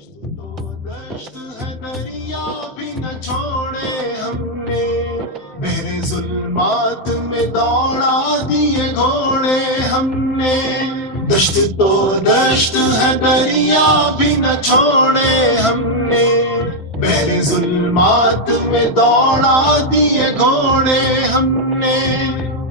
تو دشت ہے دریا بھی نہ چھوڑے ہم نے، بحر ظلمات میں دوڑا دیے گھوڑے ہم نے۔ دشت تو دشت ہے دریا بھی نہ چھوڑے ہم نے، بحر ظلمات میں دوڑا دیے گھوڑے ہم نے۔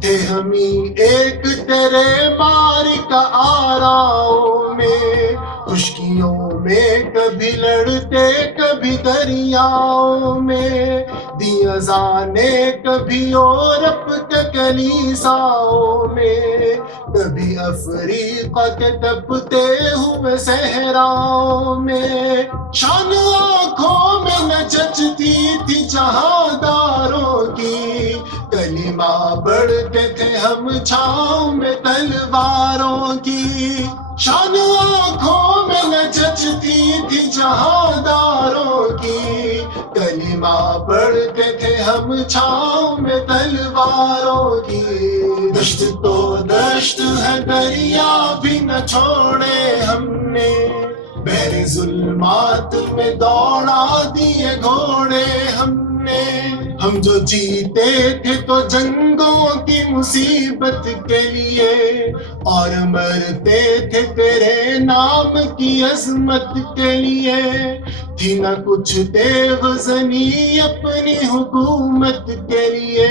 تھے ہمیں ایک تیرے بار کا آراؤں میں، خشکیوں میں کبھی لڑتے کبھی دریاؤں میں، دی اذانیں کبھی یورپ کے کلیساؤں میں، کبھی افریقہ کے تپتے ہوئے صحراؤں میں۔ شان آنکھوں میں نہ جچتی تھی جہانداروں کی، کلمہ پڑھتے تھے ہم چھاؤں میں تلواروں کی۔ شان آنکھوں میں نہ جچتی تھی جہانداروں کی، کلمہ پڑھتے تھے ہم چھاؤں میں تلواروں کی۔ دشت تو دشت ہے دریا بھی نہ چھوڑے ہم نے، بحر ظلمات میں دوڑا دیے گھوڑے ہم نے۔ ہم جو جیتے تھے تو جنگوں کی مصیبت کے لیے، اور مرتے تھے تیرے نام کی عظمت کے لیے۔ تھی نہ کچھ تیغ زنی اپنی حکومت کے لیے،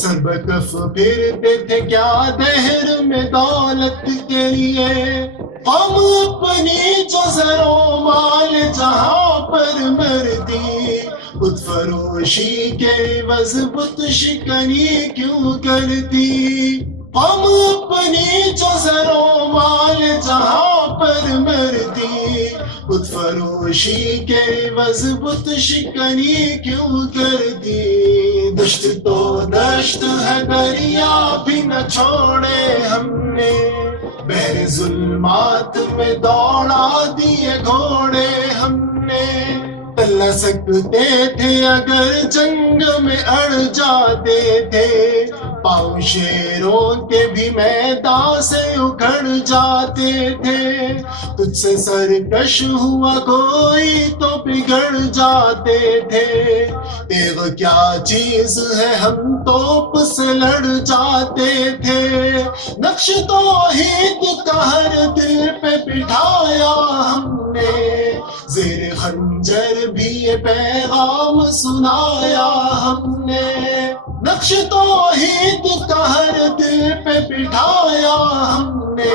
سر بکف پھرتے تھے کیا دہر میں دولت کے لیے۔ قوم اپنی جو زر و مال جہاں پر مرتی، بت فروشی کے عوض بت شکنی کیوں کرتی؟ قوم اپنی جو زر و مال جہاں پر مرتی، بت فروشی کے عوض بت شکنی کیوں کرتی؟ دشت تو دشت ہے دریا بھی نہ چھوڑے ہم نے، بحر ظلمات میں دوڑا دیے گھوڑے ہم نے۔ تلہ سکتے تھے اگر جنگ میں اڑ جاتے تھے، پاؤں شیروں کے بھی میدان سے اکھڑ جاتے تھے۔ تجھ سے سرکش ہوا کوئی تو بگڑ جاتے تھے، تیغ کیا چیز ہے ہم توپ سے لڑ جاتے تھے۔ نقش توحید کا ہر دل پہ بٹھایا ہم نے، زیر خنجر بھی یہ پیغام سنایا ہم نے۔ نقش توحید کا ہر دل پہ بٹھایا ہم نے،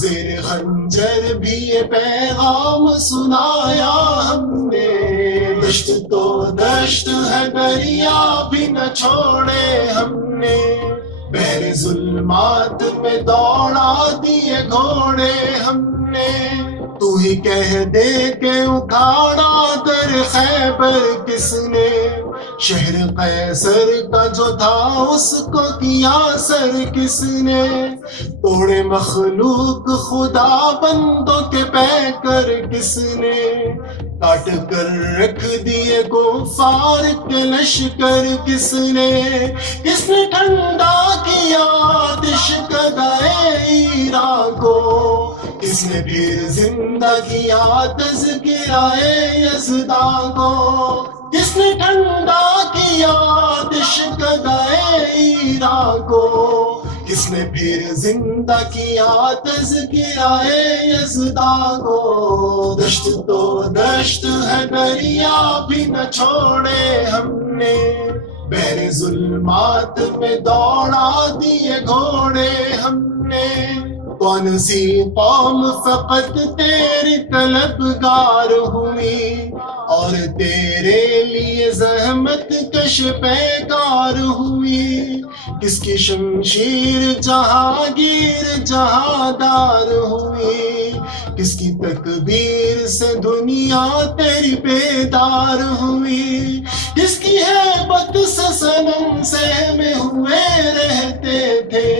زیر خنجر بھی یہ پیغام سنایا ہم نے۔ دشت تو دشت ہے دریا بھی نہ چھوڑے ہم نے، بحر ظلمات میں دوڑا دیے گھوڑے ہم نے۔ تو ہی کہہ دے کہ اکھاڑا در خیبر کس نے، شہر قیصر کا جو تھا اس کو کیا سر کس نے؟ توڑے مخلوق خدا بندوں کے پیکر کس نے، کاٹ کر رکھ دیے کفار کے لشکر کس نے؟ کس نے ٹھنڈا کیا آتش کدائے ایران کو، کس نے پھر زندہ کیا تذکرہ یزداں کو؟ کس نے ٹھنڈا کیا آتش کدائے ایران کو، کس نے پھر زندہ کیا تذکرہ یزداں کو؟ دشت تو دشت ہے دریا بھی نہ چھوڑے ہم نے، بحر ظلمات میں دوڑا دیے گھوڑے ہم نے۔ کون سی قوم فقط تیری طلبگار ہوئی، اور تیرے لیے زحمت کش پیکار ہوئی؟ کس کی شمشیر جہانگیر جہاندار ہوئی، کس کی تکبیر سے دنیا تیری بیدار ہوئی؟ کس کی ہیبت سے صنم سہمے ہوئے رہتے تھے،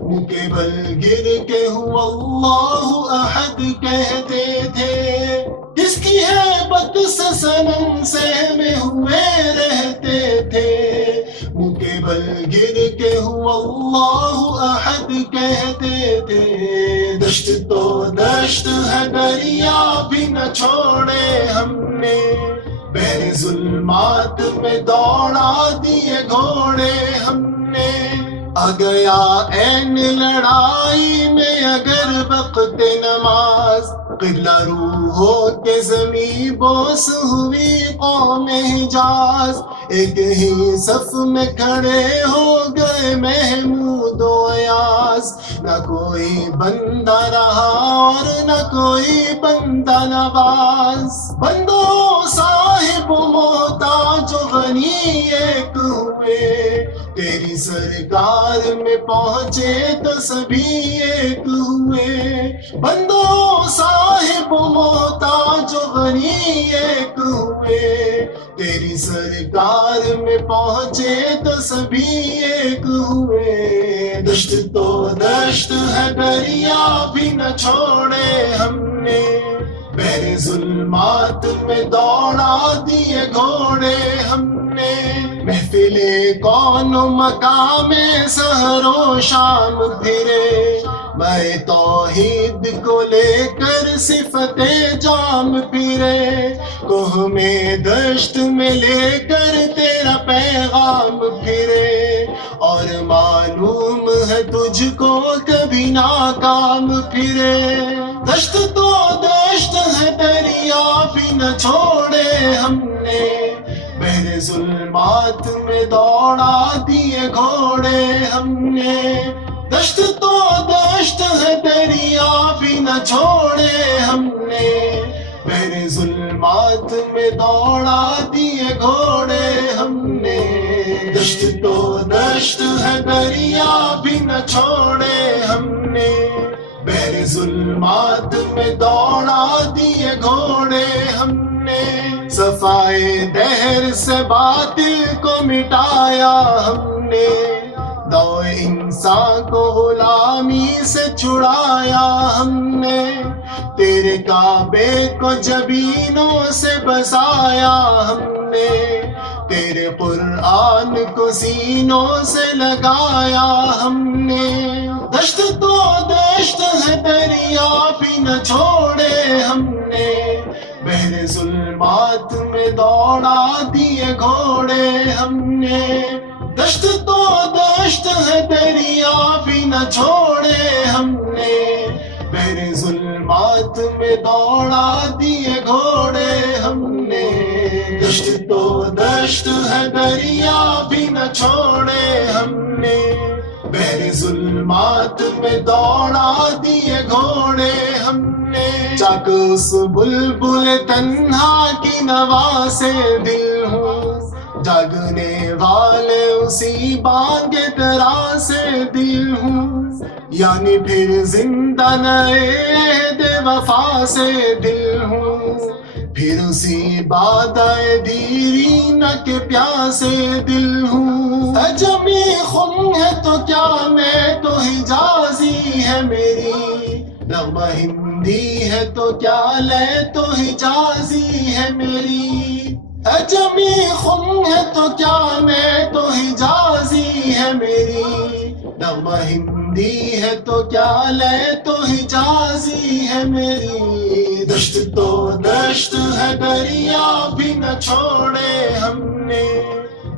منہ کے بل گر کے ہوا اللہ احد کہتے تھے؟ کس کی ہیبت سے صنم سہمے ہوئے رہتے تھے، منہ کے بل گر کے ہوا اللہ احد کہتے تھے. دشت تو دشت ہے دریا بھی نہ چھوڑے ہم نے, بحر ظلمات میں دوڑا دیے گھوڑے ہم نے. آ گیا عین لڑائی میں اگر وقت نماز, قبلہ روح ہو کے زمین بوس ہوئی قوم حجاز. ایک ہی صف میں کھڑے ہو گئے محمود و ایاز, نہ کوئی بندہ رہا اور نہ کوئی بندہ نواز. بندو صاحب محتاج و غنی ایک ہوئے, تیری سرکار میں پہنچے تو سبھی ایک ہوئے. بندو صاحب محتاج و غنی ایک ہوئے, تیری سرکار میں پہنچے تو سبھی ایک ہوئے. دشت تو دشت ہے دریا بھی نہ چھوڑے ہم نے, بحر ظلمات میں دوڑا دیے گھوڑے ہم نے. محفل کون و مقام سحر و شام پھرے, میں توحید کو لے کر صفت جام پھرے. کوہ میں دشت میں لے کر تیرا پیغام پھرے, اور معلوم ہے تجھ کو کبھی ناکام پھرے. دشت تو دشت ہے دریا بھی نہ چھوڑے ہم نے, بحر ظلمات میں دوڑا دیے گھوڑے ہم نے. دشت تو دشت ہے دریا بھی نہ چھوڑے ہم نے, بحر ظلمات میں دوڑا دیے گھوڑے ہم نے. دشت تو دشت ہے دریا بھی نہ چھوڑے ہم نے, بحر ظلمات میں دوڑا دیے گھوڑے ہم نے. صفائے دہر سے باطل کو مٹایا ہم نے, دو انسان کو غلامی سے چھڑایا ہم نے. تیرے کعبے کو جبینوں سے بسایا ہم نے, تیرے قرآن کو سینوں سے لگایا ہم نے. دشت تو دشت ہے دریا بھی نہ چھوڑے ہم نے, بحر ظلمات میں دوڑا دیے گھوڑے ہم نے. دشت تو دشت ہے دریا بھی نہ چھوڑے ہم نے, بحر ظلمات میں دوڑا دیے گھوڑے ہم نے. دشت تو دشت ہے دریا بھی نہ چھوڑے ہم نے, بحر ظلمات میں دوڑا دیے گھوڑے ہم نے. چاک اس بلبل تنہا کی نوا سے دل ہوں, جاگنے والے اسی بانگ طرح سے دل ہوں. یعنی پھر زندہ نئے عہد وفا سے دل ہوں, پھر اسی بادائے دیرینہ کے پیاسے دل ہوں. اجمی خم ہے تو کیا میں تو حجازی ہے میری, نغمہ ہندی ہے تو کیا لے تو حجازی ہے میری. اجمی خم ہے تو کیا میں تو حجازی ہے میری, نغمہ ہندی ہے تو کیا لے تو حجازی ہے میری. دشت تو دشت ہے دریا بھی نہ چھوڑے ہم نے,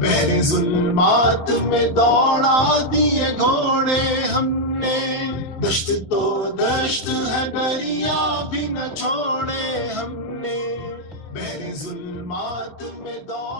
بحر ظلمات میں دوڑا دیے گھوڑے ہم نے. دشت تو دشت ہے دریا بھی نہ چھوڑے ہم نے, بحر ظلمات میں دوڑا